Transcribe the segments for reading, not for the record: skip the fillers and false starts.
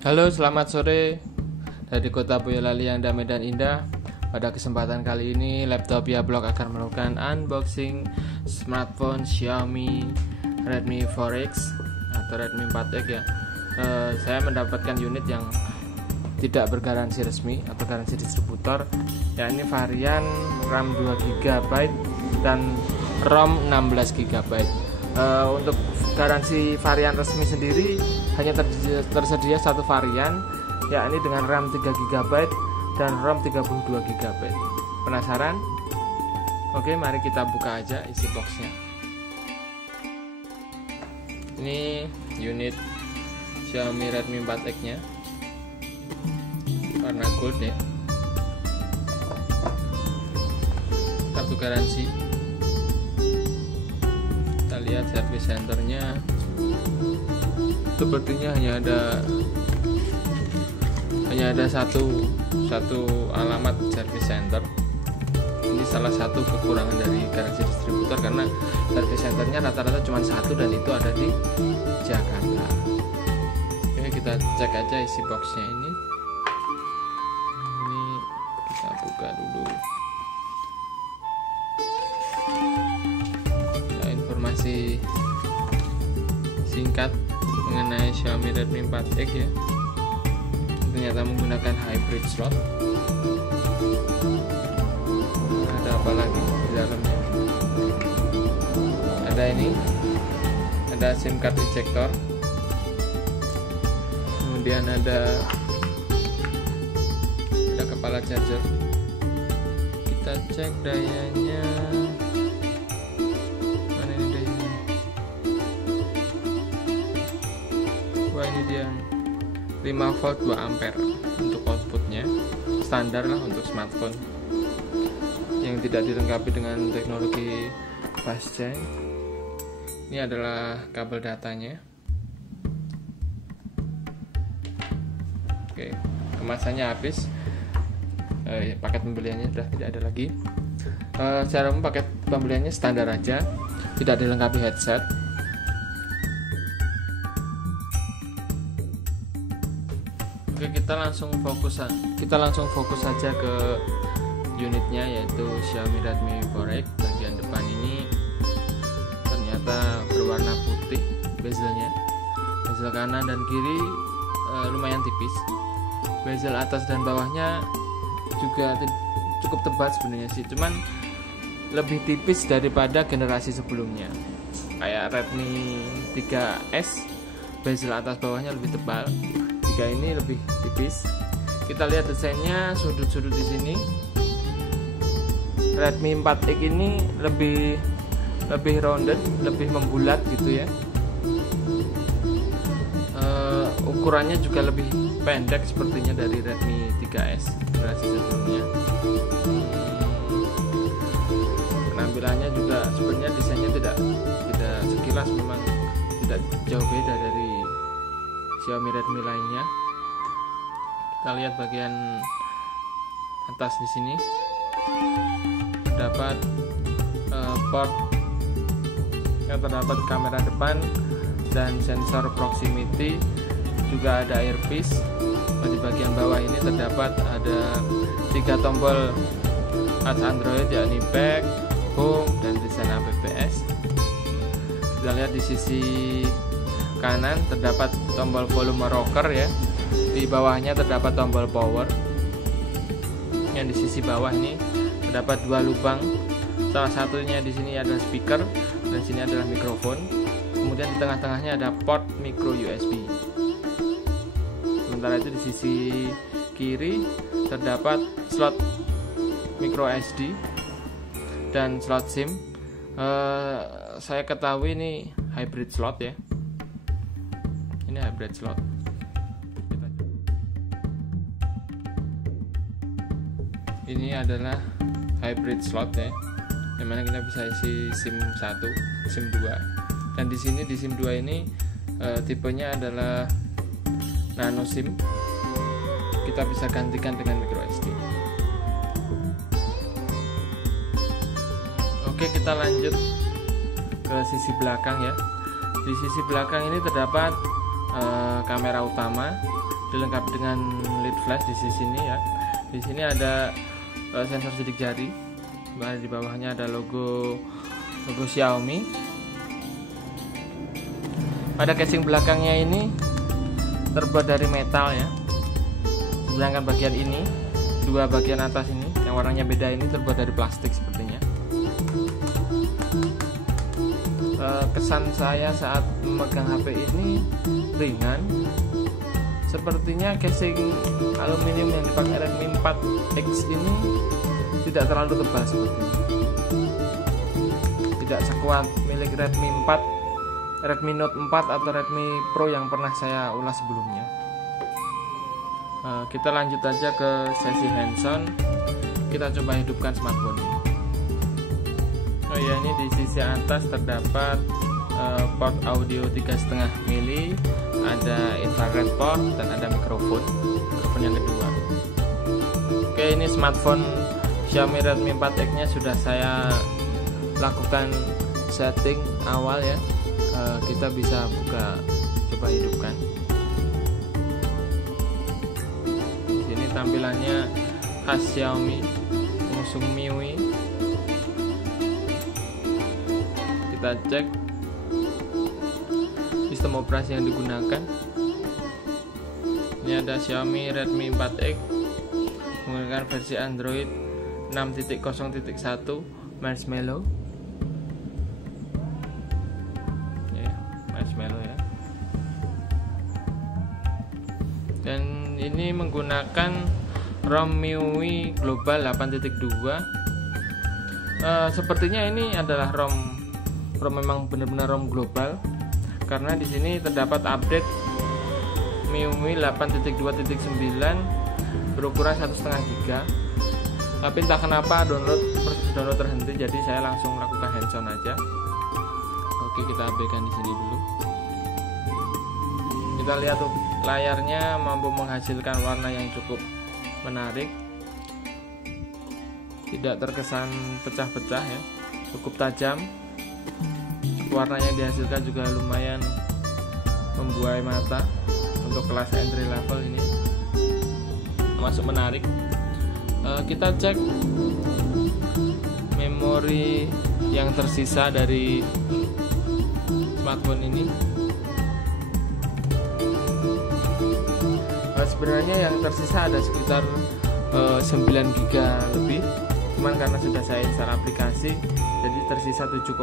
Halo, selamat sore dari kota Boyolali yang damai dan indah. Pada kesempatan kali ini, Laptopia Blog akan melakukan unboxing smartphone Xiaomi Redmi 4X atau Redmi 4X ya. Saya mendapatkan unit yang tidak bergaransi resmi atau garansi distributor, yakni varian RAM 2GB dan ROM 16GB. Untuk garansi varian resmi sendiri hanya tersedia satu varian, yakni dengan RAM 3GB dan ROM 32GB. Penasaran? Oke, mari kita buka aja isi boxnya. Ini unit Xiaomi Redmi 4X nya, warna gold ya. Kartu garansi. Kita lihat service centernya, sepertinya hanya ada satu alamat service center. Ini salah satu kekurangan dari garansi distributor, karena service centernya rata-rata cuma satu dan itu ada di Jakarta. Oke, kita cek aja isi boxnya ini. Ini kita buka dulu. Informasi singkat mengenai Xiaomi Redmi 4X ya. Ternyata menggunakan hybrid slot. Ada apa lagi di dalamnya? Ada ini, ada SIM card ejector. Kemudian ada kepala charger. Kita cek dayanya. Ini dia 5 volt 2 ampere untuk outputnya, standar lah untuk smartphone yang tidak dilengkapi dengan teknologi fast charge. Ini adalah kabel datanya. Oke, kemasannya habis. Paket pembeliannya sudah tidak ada lagi. Secara umum paket pembeliannya standar aja, tidak dilengkapi headset. Oke, kita langsung fokus saja ke unitnya, yaitu Xiaomi Redmi 4X. Bagian depan ini ternyata berwarna putih bezelnya. Bezel kanan dan kiri lumayan tipis. Bezel atas dan bawahnya juga cukup tebal sebenarnya sih, cuman lebih tipis daripada generasi sebelumnya. Kayak Redmi 3S, bezel atas bawahnya lebih tebal. Jika ini lebih tipis. Kita lihat desainnya, sudut-sudut di sini. Redmi 4X ini lebih rounded, lebih membulat gitu ya. Ukurannya juga lebih pendek sepertinya dari Redmi 3S generasi sebelumnya. Penampilannya juga sebenarnya desainnya tidak sekilas memang tidak jauh beda dari Xiaomi Redmi lainnya. Kita lihat bagian atas di sini terdapat port yang terdapat kamera depan dan sensor proximity, juga ada earpiece. Di bagian bawah ini terdapat ada 3 tombol touch Android, yakni back, home, dan desain apps. Kita lihat di sisi kanan terdapat tombol volume rocker ya. Di bawahnya terdapat tombol power. Yang di sisi bawah ini terdapat 2 lubang. Salah satunya di sini adalah speaker dan sini adalah mikrofon. Kemudian di tengah-tengahnya ada port micro USB. Sementara itu di sisi kiri terdapat slot micro SD dan slot SIM. Saya ketahui ini hybrid slot ya. Ini hybrid slot. Ini adalah hybrid slot ya, dimana kita bisa isi SIM 1, SIM 2. Dan di sini di SIM 2 ini tipenya adalah nano SIM. Kita bisa gantikan dengan micro SD. Oke, kita lanjut ke sisi belakang ya. Di sisi belakang ini terdapat kamera utama dilengkapi dengan LED flash di sini ya. Di sini ada sensor sidik jari. Di bawahnya ada logo Xiaomi. Pada casing belakangnya ini terbuat dari metal ya. Sedangkan bagian ini, dua bagian atas ini yang warnanya beda ini terbuat dari plastik sepertinya. Kesan saya saat memegang HP ini ringan. Sepertinya casing aluminium yang dipakai Redmi 4X ini tidak terlalu tebal sepertinya. Tidak sekuat milik Redmi Note 4 atau Redmi Pro yang pernah saya ulas sebelumnya. Kita lanjut aja ke sesi hands-on. Kita coba hidupkan smartphone ini. Oh ya, ini di sisi atas terdapat port audio 3,5 mili, ada infrared port dan ada mikrofon yang kedua. Oke, ini smartphone Xiaomi Redmi 4X nya sudah saya lakukan setting awal ya. Kita bisa buka, coba hidupkan. Di sini tampilannya khas Xiaomi, mengusung MIUI. Kita cek sistem operasi yang digunakan. Ini ada Xiaomi Redmi 4X menggunakan versi Android 6.0.1 Marshmallow. Ya. Dan ini menggunakan ROM MIUI Global 8.2. Sepertinya ini adalah ROM memang benar-benar ROM global, karena di sini terdapat update MIUI 8.2.9 berukuran 1,5 GB. Tapi entah kenapa proses download terhenti, jadi saya langsung lakukan hands-on aja. Oke, kita abaikan di sini dulu. Kita lihat tuh, layarnya mampu menghasilkan warna yang cukup menarik, tidak terkesan pecah-pecah ya, cukup tajam. Warna yang dihasilkan juga lumayan membuai mata. Untuk kelas entry level ini masuk menarik. Kita cek memori yang tersisa dari smartphone ini. Sebenarnya yang tersisa ada sekitar 9 GB lebih, cuman karena sudah saya install aplikasi jadi tersisa 7,35.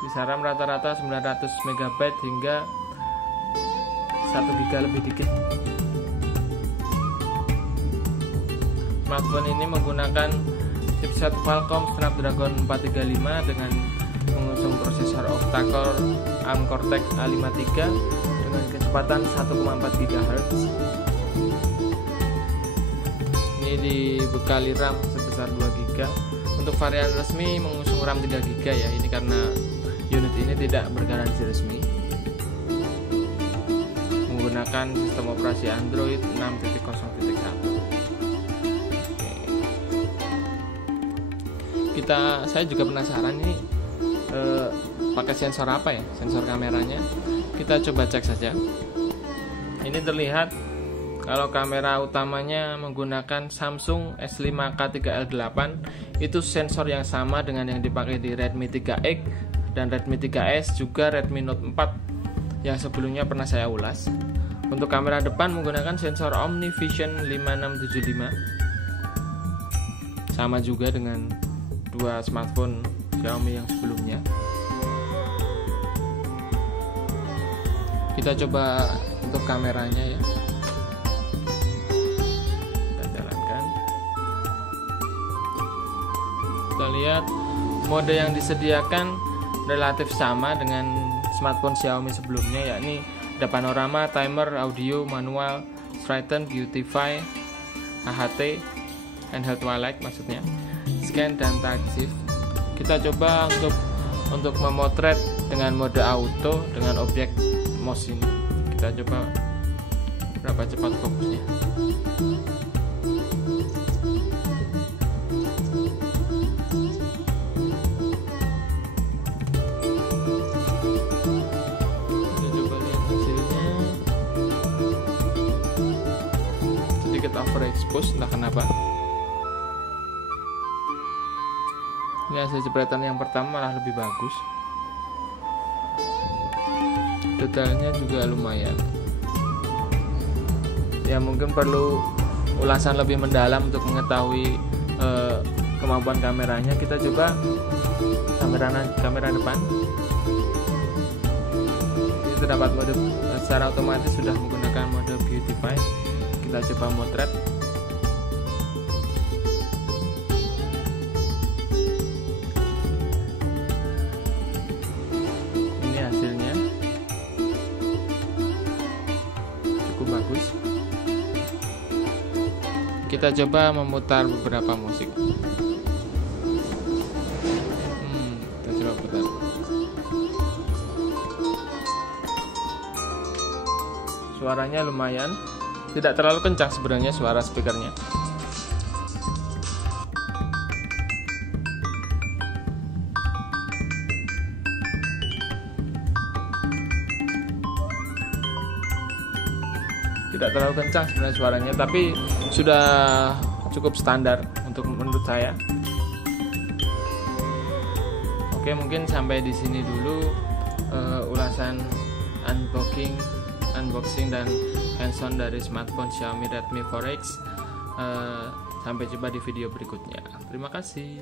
Bisa RAM rata-rata 900 MB hingga 1 GB lebih dikit. Smartphone ini menggunakan chipset Qualcomm Snapdragon 435 dengan mengusung prosesor octa-core ARM Cortex A53 dengan kecepatan 1,4 GHz. Ini dibekali RAM sebesar 2 GB. Untuk varian resmi mengusung RAM 3 GB ya. Ini karena unit ini tidak bergaransi resmi. Menggunakan sistem operasi Android 6.0.1. Saya juga penasaran ini pakai sensor apa ya, sensor kameranya. Kita coba cek saja. Ini terlihat kalau kamera utamanya menggunakan Samsung S5K3L8, itu sensor yang sama dengan yang dipakai di Redmi 3X dan Redmi 3S, juga Redmi Note 4 yang sebelumnya pernah saya ulas. Untuk kamera depan menggunakan sensor OmniVision 5675, sama juga dengan dua smartphone Xiaomi yang sebelumnya. Kita coba untuk kameranya ya. Kita jalankan. Kita lihat mode yang disediakan relatif sama dengan smartphone Xiaomi sebelumnya, yakni ada panorama, timer, audio, manual, straighten, beautify, AHT, handheld twilight maksudnya, scan dan tag shift. Kita coba untuk memotret dengan mode auto dengan objek mouse ini. Kita coba berapa cepat fokusnya. Kita coba lihat hasilnya. overexpose, entah kenapa. Ini hasil jepretan yang pertama malah lebih bagus, detailnya juga lumayan. Ya mungkin perlu ulasan lebih mendalam untuk mengetahui kemampuan kameranya. Kita coba kamera depan. Ini terdapat mode secara otomatis, sudah menggunakan mode beautify. Kita coba motret. Ini hasilnya cukup bagus. Kita coba memutar beberapa musik. Kita coba putar. Suaranya lumayan, tidak terlalu kencang sebenarnya suara speakernya. Tidak terlalu kencang sebenarnya suaranya, tapi sudah cukup standar untuk menurut saya. Oke, mungkin sampai di sini dulu ulasan unboxing dan hands-on dari smartphone Xiaomi Redmi 4X. Sampai jumpa di video berikutnya. Terima kasih.